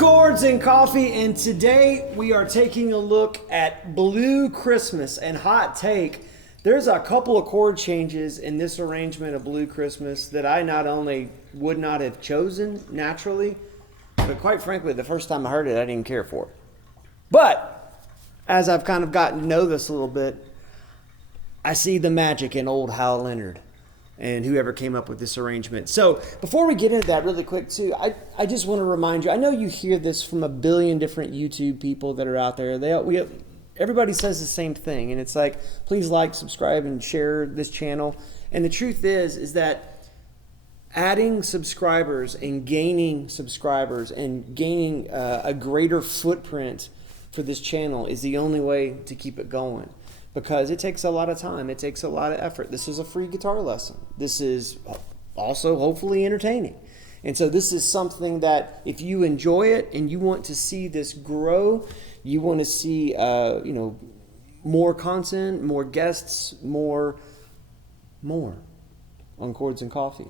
Chords and Coffee, and today we are taking a look at Blue Christmas. And hot take, there's a couple of chord changes in this arrangement of Blue Christmas that I not only would not have chosen naturally, but quite frankly, the first time I heard it, I didn't care for it. But as I've kind of gotten to know this a little bit, I see the magic in old Hal Leonard and whoever came up with this arrangement. So before we get into that really quick too, I just want to remind you, I know you hear this from a billion different YouTube people that are out there. Everybody says the same thing, and it's like, please like, subscribe, and share this channel. And the truth is that adding subscribers and gaining a greater footprint for this channel is the only way to keep it going. Because it takes a lot of time. It takes a lot of effort. This is a free guitar lesson. This is also hopefully entertaining. And so this is something that if you enjoy it and you want to see this grow, you want to see more content, more guests, more on Chords and Coffee,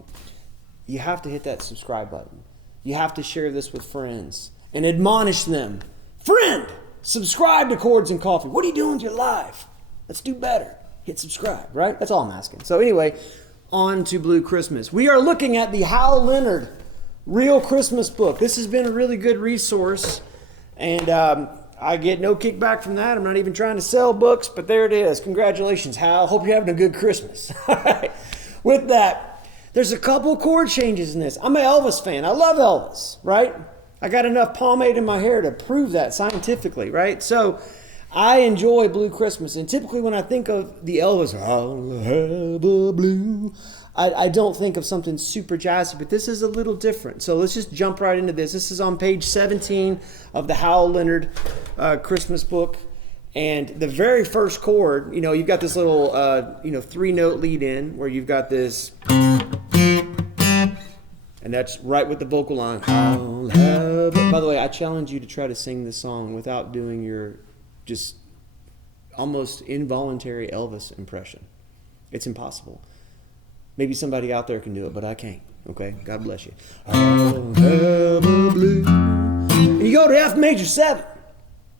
you have to hit that subscribe button. You have to share this with friends and admonish them. Friend, subscribe to Chords and Coffee. What are you doing with your life? Let's do better. Hit subscribe, right? That's all I'm asking. So anyway, on to Blue Christmas. We are looking at the Hal Leonard Real Christmas Book. This has been a really good resource, and I get no kickback from that. I'm not even trying to sell books, but there it is. Congratulations, Hal. Hope you're having a good Christmas. All right. With that, there's a couple chord changes in this. I'm an Elvis fan. I love Elvis, right? I got enough pomade in my hair to prove that scientifically, right? So I enjoy Blue Christmas, and typically when I think of the Elvis, I'll have a blue, I don't think of something super jazzy, but this is a little different. So let's just jump right into this. This is on page 17 of the Hal Leonard Christmas book, and the very first chord, you've got this little, 3-note lead in where you've got this, and that's right with the vocal line. I'll have. By the way, I challenge you to try to sing this song without doing your just almost involuntary Elvis impression. It's impossible. Maybe somebody out there can do it, but I can't. Okay? God bless you. I'll have a blue. And you go to F major 7,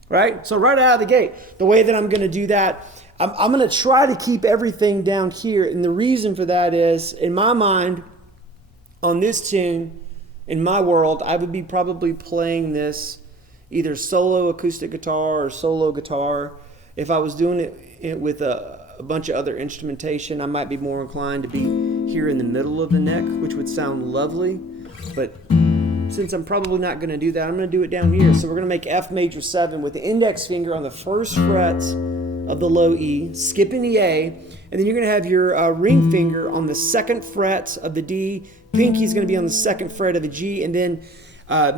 right? So right out of the gate, the way that I'm going to do that, I'm going to try to keep everything down here. And the reason for that is, in my mind, on this tune, in my world, I would be probably playing this either solo acoustic guitar or solo guitar. If I was doing it with a bunch of other instrumentation, I might be more inclined to be here in the middle of the neck, which would sound lovely. But since I'm probably not going to do that, I'm going to do it down here. So we're going to make F major 7 with the index finger on the first fret of the low E, skipping the A, and then you're going to have your ring finger on the second fret of the D, pinky's going to be on the second fret of the G, and then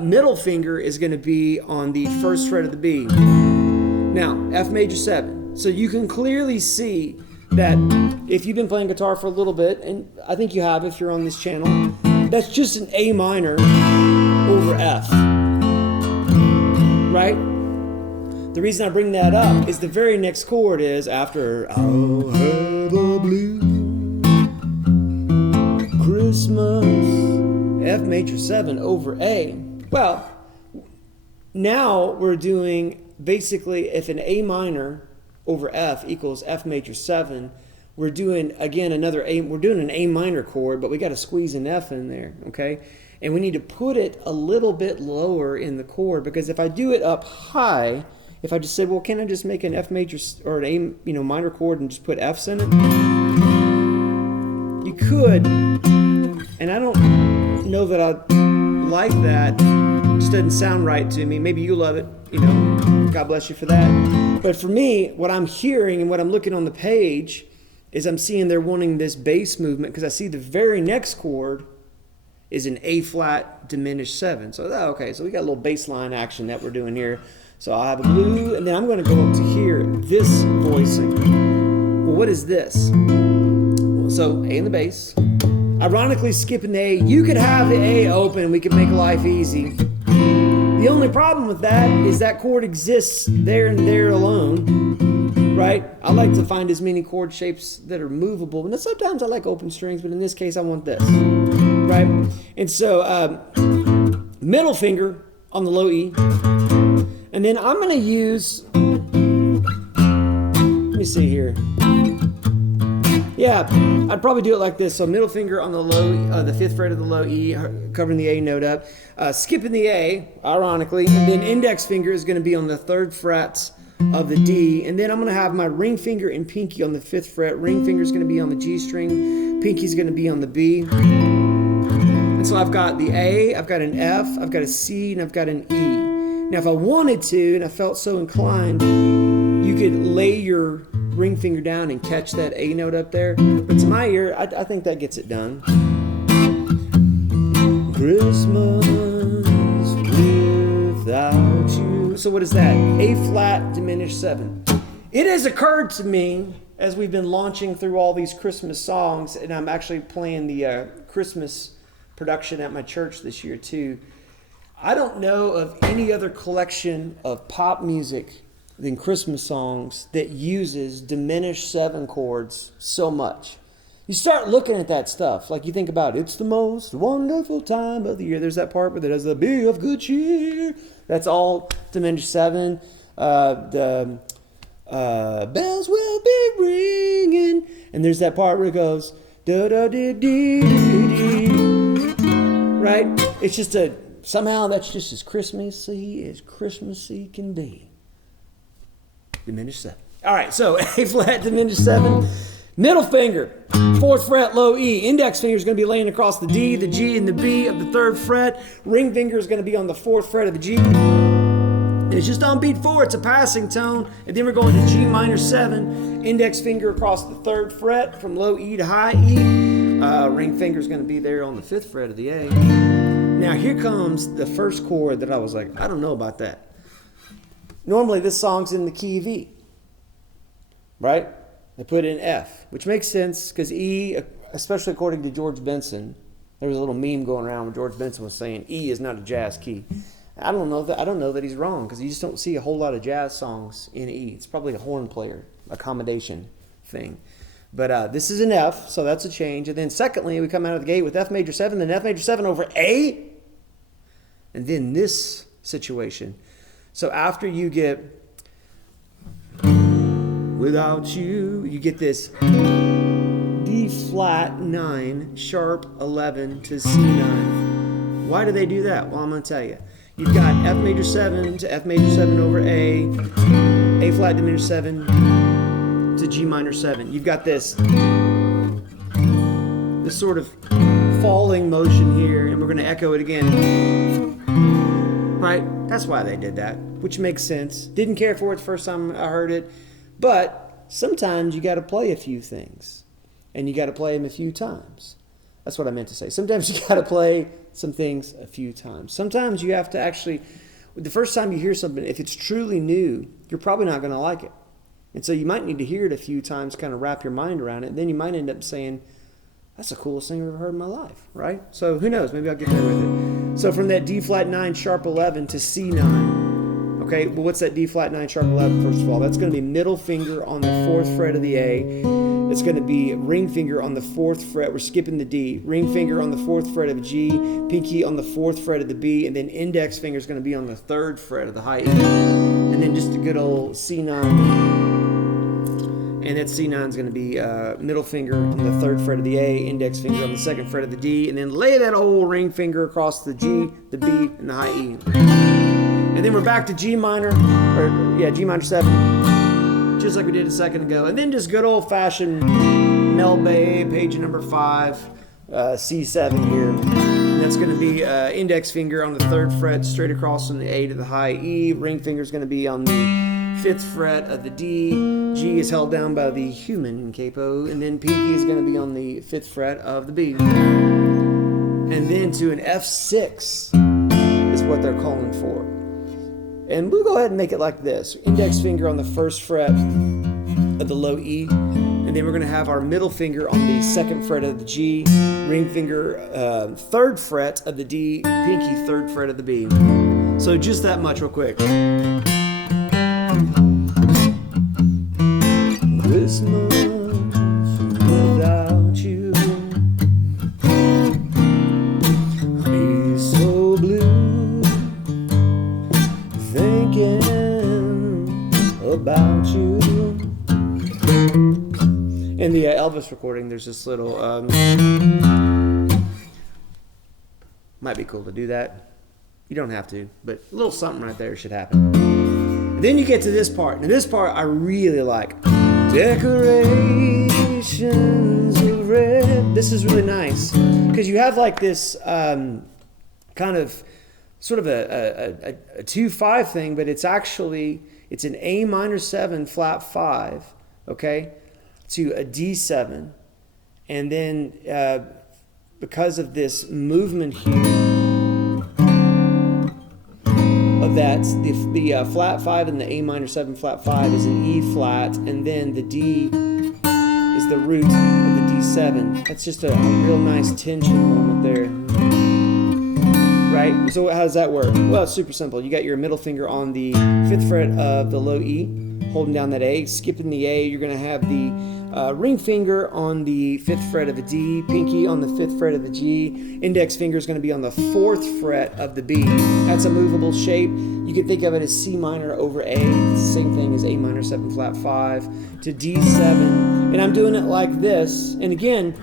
middle finger is going to be on the first fret of the B. Now, F major 7. So you can clearly see that if you've been playing guitar for a little bit, and I think you have if you're on this channel, that's just an A minor over F, right? The reason I bring that up is the very next chord is after I'll have a blue Christmas, F major 7 over A. Well, now we're doing basically if an A minor over F equals F major 7, we're doing again we're doing an A minor chord, but we got to squeeze an F in there, okay? And we need to put it a little bit lower in the chord, because if I do it up high, if I just say, well, can I just make an F major or an A minor chord and just put Fs in it? You could, and I don't know that I like that. It just doesn't sound right to me. Maybe you love it, God bless you for that. But for me, what I'm hearing and what I'm looking on the page is I'm seeing they're wanting this bass movement, because I see the very next chord is an A flat diminished 7. So okay, so we got a little bass line action that we're doing here. So I'll have a blue, and then I'm going to go up to here, this voicing. Well, what is this? So A in the bass. Ironically, skipping the A. You could have the A open, we could make life easy. The only problem with that is that chord exists there and there alone, right? I like to find as many chord shapes that are movable, and sometimes I like open strings, but in this case I want this, right? And so middle finger on the low E. And then I'm going to use, let me see here. Yeah, I'd probably do it like this. So middle finger on the low, the 5th fret of the low E, covering the A note up. Skipping the A, ironically. And then index finger is going to be on the 3rd fret of the D. And then I'm going to have my ring finger and pinky on the 5th fret. Ring finger is going to be on the G string. Pinky is going to be on the B. And so I've got the A, I've got an F, I've got a C, and I've got an E. Now, if I wanted to, and I felt so inclined, you could lay your ring finger down and catch that A note up there. But to my ear, I think that gets it done. Christmas without you. So what is that? A flat diminished 7. It has occurred to me as we've been launching through all these Christmas songs, and I'm actually playing the Christmas production at my church this year too. I don't know of any other collection of pop music than Christmas songs that uses diminished 7 chords so much. You start looking at that stuff, like you think about, it's the most wonderful time of the year. There's that part where it has the be of good cheer. That's all diminished 7. The bells will be ringing. And there's that part where it goes, da-da-dee-dee-dee-dee. Right? It's just somehow that's just as Christmassy can be. Diminished 7. All right, so A flat, diminished 7. Middle finger, 4th fret, low E. Index finger is going to be laying across the D, the G, and the B of the 3rd fret. Ring finger is going to be on the 4th fret of the G. And it's just on beat 4. It's a passing tone. And then we're going to G minor 7. Index finger across the 3rd fret from low E to high E. Ring finger is going to be there on the 5th fret of the A. Now here comes the first chord that I was like, I don't know about that. Normally this song's in the key of E, right? They put it in F, which makes sense because E, especially according to George Benson, there was a little meme going around where George Benson was saying E is not a jazz key. I don't know that he's wrong because you just don't see a whole lot of jazz songs in E. It's probably a horn player accommodation thing. But this is an F, so that's a change. And then secondly, we come out of the gate with F major 7, then F major 7 over A. And then this situation. So after you get without you, you get this D flat 9, sharp 11 to C9. Why do they do that? Well, I'm going to tell you. You've got F major 7 to F major 7 over A flat diminished 7 to G minor 7. You've got this sort of falling motion here, and we're going to echo it again. Right? That's why they did that, which makes sense. Didn't care for it the first time I heard it, but sometimes you got to play a few things, and you got to play them a few times. That's what I meant to say. Sometimes you got to play some things a few times. Sometimes you have to actually, the first time you hear something, if it's truly new, you're probably not going to like it. And so you might need to hear it a few times, kind of wrap your mind around it, and then you might end up saying, that's the coolest thing I've ever heard in my life, right? So who knows? Maybe I'll get there with it. So from that D flat 9 sharp 11 to C9. Okay, well, what's that D flat 9 sharp 11? First of all, that's going to be middle finger on the 4th fret of the A. It's going to be ring finger on the 4th fret. We're skipping the D. Ring finger on the 4th fret of the G. Pinky on the 4th fret of the B. And then index finger is going to be on the 3rd fret of the high E. And then just a good old C9. And that C9 is going to be middle finger on the 3rd fret of the A, index finger on the 2nd fret of the D, and then lay that old ring finger across the G, the B, and the high E. And then we're back to G minor, G minor 7, just like we did a second ago. And then just good old-fashioned Melba, page number 5, C7 here. And that's going to be index finger on the 3rd fret, straight across from the A to the high E. Ring finger is going to be on the 5th fret of the D. G is held down by the human capo, and then pinky is going to be on the 5th fret of the B. And then to an F6 is what they're calling for. And we'll go ahead and make it like this. Index finger on the 1st fret of the low E, and then we're going to have our middle finger on the 2nd fret of the G, ring finger 3rd fret of the D, pinky 3rd fret of the B. So just that much real quick. Christmas without you, be so blue. Elvis recording, there's this little, might be cool to do that. You don't have to, but a little something right there should happen. And then you get to this part. Now this part I really like. Decorations of red. This is really nice because you have like this kind of sort of a 2-5 thing, but it's actually, it's an A minor 7 flat 5, okay, to a D7. And then because of this movement here, of that, the flat 5 and the A minor 7 flat 5 is an E flat, and then the D is the root of the D7. That's just a real nice tension moment there. Right? So how does that work? Well, it's super simple. You got your middle finger on the 5th fret of the low E, holding down that A, skipping the A. You're going to have the ring finger on the 5th fret of the D, pinky on the 5th fret of the G, index finger is going to be on the 4th fret of the B. That's a movable shape. You can think of it as C minor over A. It's the same thing as A minor 7 flat 5 to D7. And I'm doing it like this. And again,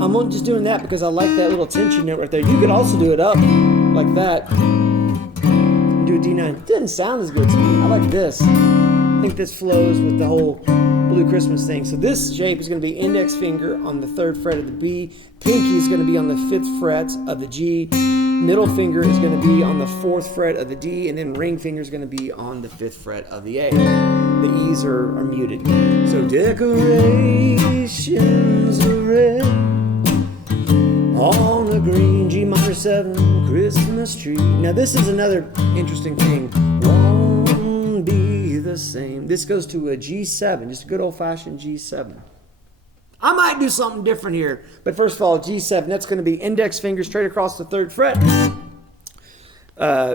I'm just doing that because I like that little tension note right there. You could also do it up like that. Do a D9. It doesn't sound as good to me. I like this. I think this flows with the whole Blue Christmas thing. So this shape is going to be index finger on the 3rd fret of the B. Pinky is going to be on the 5th fret of the G. Middle finger is going to be on the 4th fret of the D. And then ring finger is going to be on the 5th fret of the A. The E's are muted. So decorations are red on a green G minor 7 Christmas tree. Now this is another interesting thing. Won't be the same. This goes to a G7, just a good old-fashioned G7. I might do something different here, but first of all, G7, that's going to be index finger straight across the 3rd fret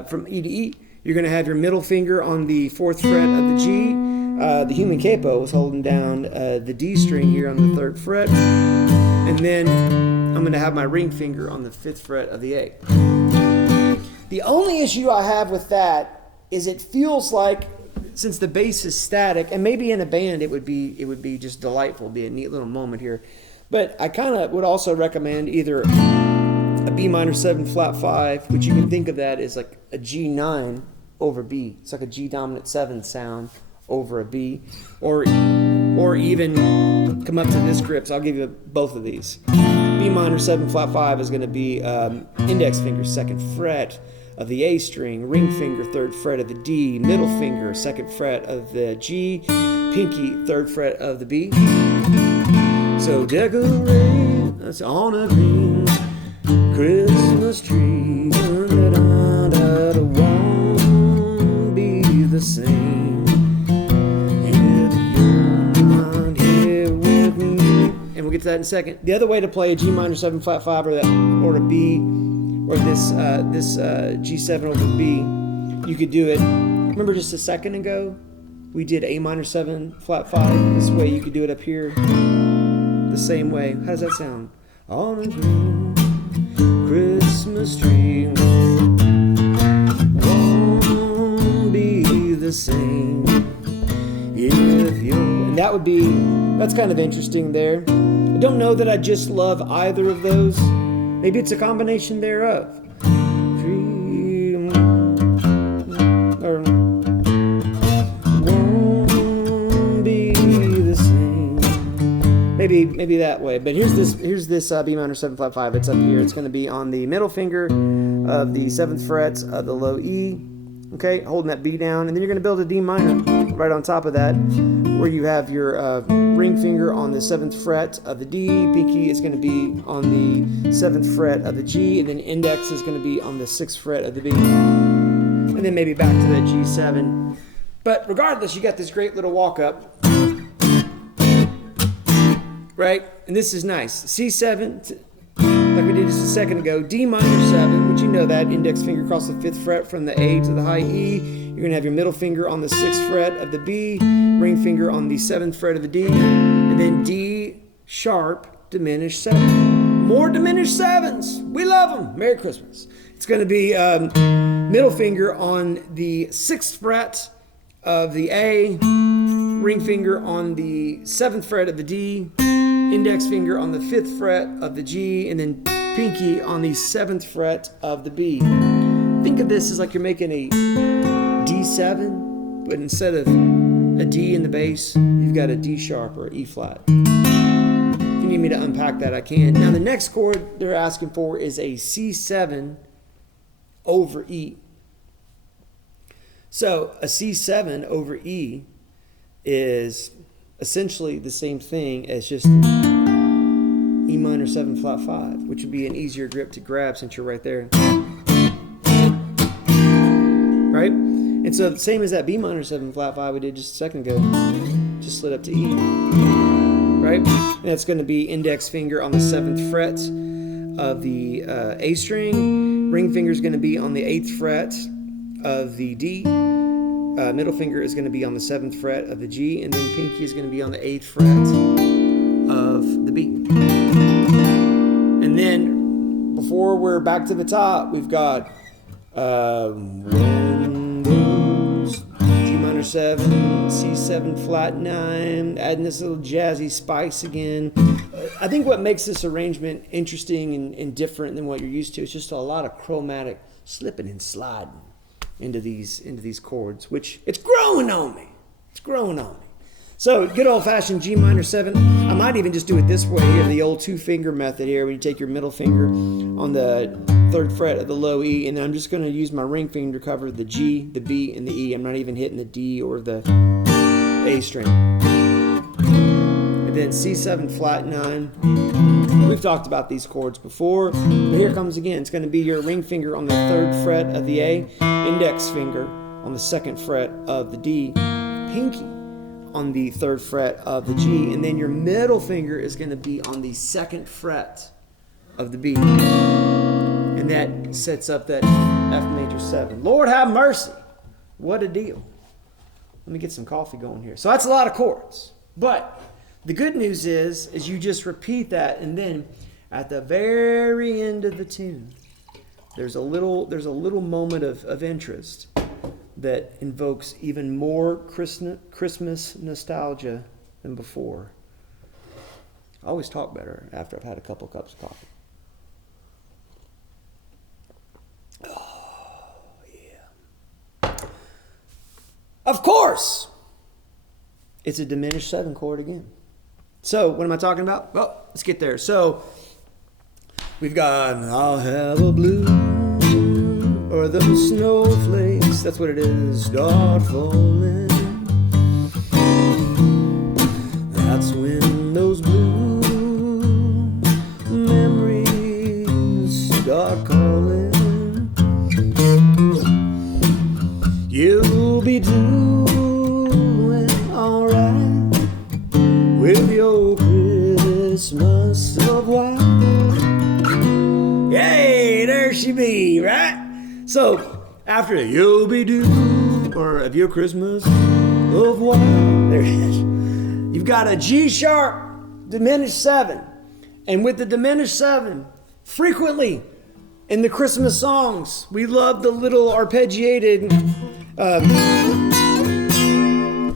from E to E. You're going to have your middle finger on the 4th fret of the G. The human capo is holding down the D string here on the 3rd fret. And then I'm going to have my ring finger on the 5th fret of the A. The only issue I have with that is it feels like, since the bass is static, and maybe in a band it would be just delightful, be a neat little moment here. But I kind of would also recommend either a B minor 7 flat 5, which you can think of that as like a G9 over B. It's like a G dominant 7 sound over a B, or even come up to this grip. So I'll give you both of these. B minor 7 flat 5 is going to be index finger 2nd fret of the A string, ring finger 3rd fret of the D, middle finger 2nd fret of the G, pinky 3rd fret of the B. So decorate, that's on a green Christmas tree. Won't be the same if you're not here with me. And we'll get to that in a second. The other way to play a G minor 7 flat 5 or a B, or this G7 over B, you could do it. Remember just a second ago, we did A minor 7 flat 5. This way you could do it up here the same way. How does that sound? On a green Christmas tree, won't be the same if you're... And that's kind of interesting there. I don't know that I just love either of those. Maybe it's a combination thereof. Or won't be the same. Maybe that way. But here's this B minor 7 flat 5. It's up here. It's going to be on the middle finger of the 7th fret of the low E. Okay, holding that B down, and then you're going to build a D minor right on top of that, where you have your ring finger on the 7th fret of the D, pinky is going to be on the 7th fret of the G, and then index is going to be on the 6th fret of the B, and then maybe back to that G7. But regardless, you got this great little walk up, right? And this is nice. C7, like we did just a second ago, D minor 7, which you know that, index finger across the 5th fret from the A to the high E. You're going to have your middle finger on the 6th fret of the B, ring finger on the 7th fret of the D, and then D sharp diminished 7. More diminished 7s. We love them. Merry Christmas. It's going to be middle finger on the 6th fret of the A, ring finger on the 7th fret of the D, index finger on the 5th fret of the G, and then pinky on the 7th fret of the B. Think of this as like you're making a D7, but instead of a D in the bass, you've got a D sharp or E flat. If you need me to unpack that, I can. Now the next chord they're asking for is a C7 over E. So a C7 over E is essentially the same thing as just E minor 7 flat 5, which would be an easier grip to grab since you're right there. Right? And so same as that B minor 7 flat 5 we did just a second ago, just slid up to E. Right? And that's going to be index finger on the 7th fret of the A string. Ring finger is going to be on the 8th fret of the D. Middle finger is going to be on the 7th fret of the G. And then pinky is going to be on the 8th fret of the B. And then before we're back to the top, we've got G minor 7, C7 flat 9, adding this little jazzy spice again. I think what makes this arrangement interesting and different than what you're used to is just a lot of chromatic slipping and sliding into these chords, which it's growing on me. It's growing on me. So good old-fashioned G minor 7. I might even just do it this way here, the old 2-finger method here, where you take your middle finger on the 3rd fret of the low E, and then I'm just going to use my ring finger to cover the G, the B, and the E. I'm not even hitting the D or the A string. And then C7 flat 9. We've talked about these chords before, but here comes again. It's going to be your ring finger on the 3rd fret of the A, index finger on the 2nd fret of the D, pinky on the 3rd fret of the G, and then your middle finger is going to be on the 2nd fret of the B. And that sets up that F major 7. Lord have mercy. What a deal. Let me get some coffee going here. So that's a lot of chords. But the good news is you just repeat that, and then at the very end of the tune, there's a little moment of interest that invokes even more Christmas nostalgia than before. I always talk better after I've had a couple cups of coffee. Oh, yeah. Of course, it's a diminished 7 chord again. So, what am I talking about? Well, let's get there. So, we've got I'll have a blue, or the snowflakes, that's what it is, start falling. That's when those blue memories start calling. You'll be doing alright with your Christmas of white. Yay, there she be, right? So, after you'll be due, or of your Christmas of white, there it is. You've got a G sharp diminished 7. And with the diminished 7, frequently in the Christmas songs, we love the little arpeggiated,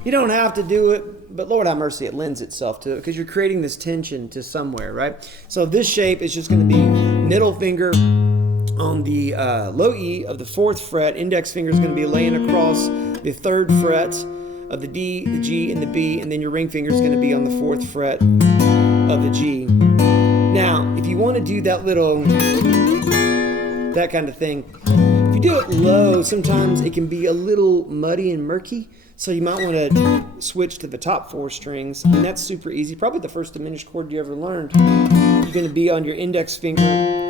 you don't have to do it, but Lord have mercy, it lends itself to it because you're creating this tension to somewhere, right? So this shape is just going to be middle finger on the low E of the 4th fret. Index finger is going to be laying across the 3rd fret of the D, the G, and the B, and then your ring finger is going to be on the 4th fret of the G. Now, if you want to do that little, that kind of thing, if you do it low, sometimes it can be a little muddy and murky. So you might want to switch to the top 4 strings, and that's super easy. Probably the first diminished chord you ever learned. You're going to be on your index finger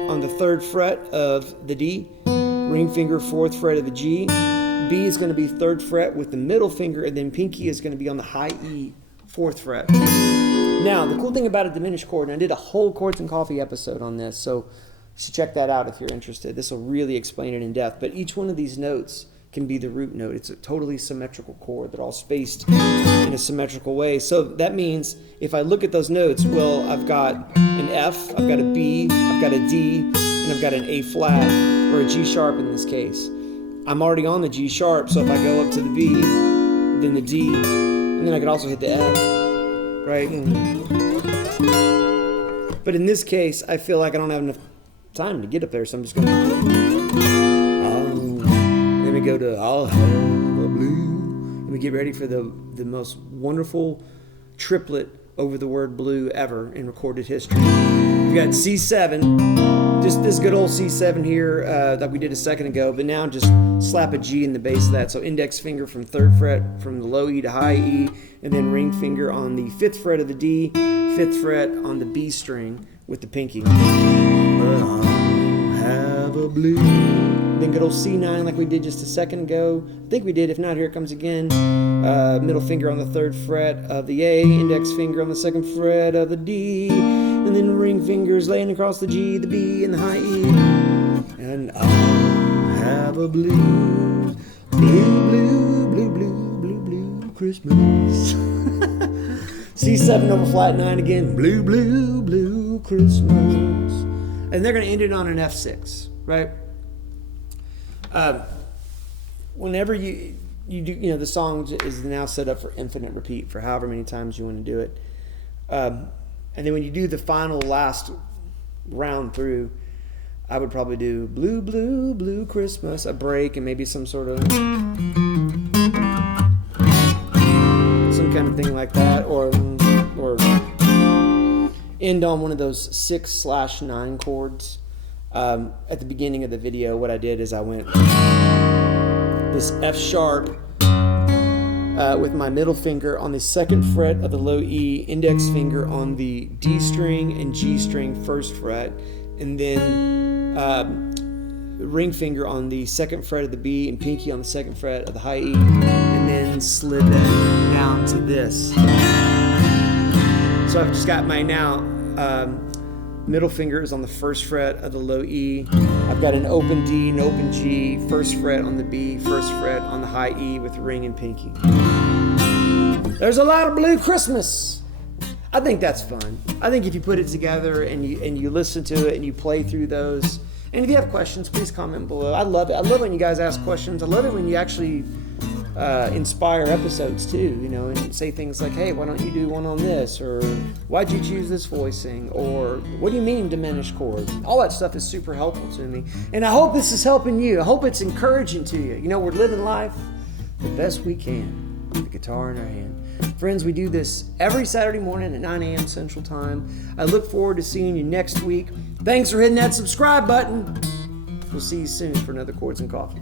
on the 3rd fret of the D, ring finger 4th fret of the G. B is going to be 3rd fret with the middle finger, and then pinky is going to be on the high E, 4th fret. Now, the cool thing about a diminished chord, and I did a whole Chords and Coffee episode on this, so you should check that out if you're interested. This will really explain it in depth. But each one of these notes can be the root note. It's a totally symmetrical chord. They're all spaced in a symmetrical way. So that means if I look at those notes, well, I've got an F, I've got a B, I've got a D, and I've got an A flat, or a G sharp in this case. I'm already on the G sharp, so if I go up to the B, then the D, and then I could also hit the F, right? But in this case, I feel like I don't have enough time to get up there, so I'm just going to... Let me go to I'll have a blue. Let me get ready for the most wonderful triplet over the word blue ever in recorded history. We've got C7, just this good old C7 here that we did a second ago, but now just slap a G in the bass of that. So index finger from 3rd fret from the low E to high E, and then ring finger on the 5th fret of the D, 5th fret on the B string with the pinky. I'll have a blue. Then good old C9 like we did just a second ago. I think we did. If not, here it comes again. Middle finger on the 3rd fret of the A, index finger on the 2nd fret of the D, and then ring fingers laying across the G, the B, and the high E. And I'll have a blue, blue, blue, blue, blue, blue, blue Christmas. C7 over flat 9 again. Blue, blue, blue Christmas. And they're going to end it on an F6, right? Whenever you do, the song is now set up for infinite repeat for however many times you want to do it. And then when you do the final last round through, I would probably do blue, blue, blue Christmas, a break, and maybe some kind of thing like that, or end on one of those 6/9 chords. At the beginning of the video, what I did is I went this F sharp with my middle finger on the 2nd fret of the low E, index finger on the D string and G string 1st fret, and then ring finger on the 2nd fret of the B and pinky on the 2nd fret of the high E, and then slid that down to this. So I've just got my middle finger is on the 1st fret of the low E. I've got an open D, an open G, 1st fret on the B, 1st fret on the high E with ring and pinky. There's a lot of blue Christmas. I think that's fun. I think if you put it together and you listen to it and you play through those, and if you have questions, please comment below. I love it. I love when you guys ask questions. I love it when you actually inspire episodes too, and say things like, hey, why don't you do one on this, or why'd you choose this voicing, or what do you mean diminished chords? All that stuff is super helpful to me, and I hope this is helping you. I hope it's encouraging to you. We're living life the best we can with the guitar in our hand. Friends, we do this every Saturday morning at 9 a.m. Central Time. I look forward to seeing you next week. Thanks for hitting that subscribe button. We'll see you soon for another Chords and Coffee.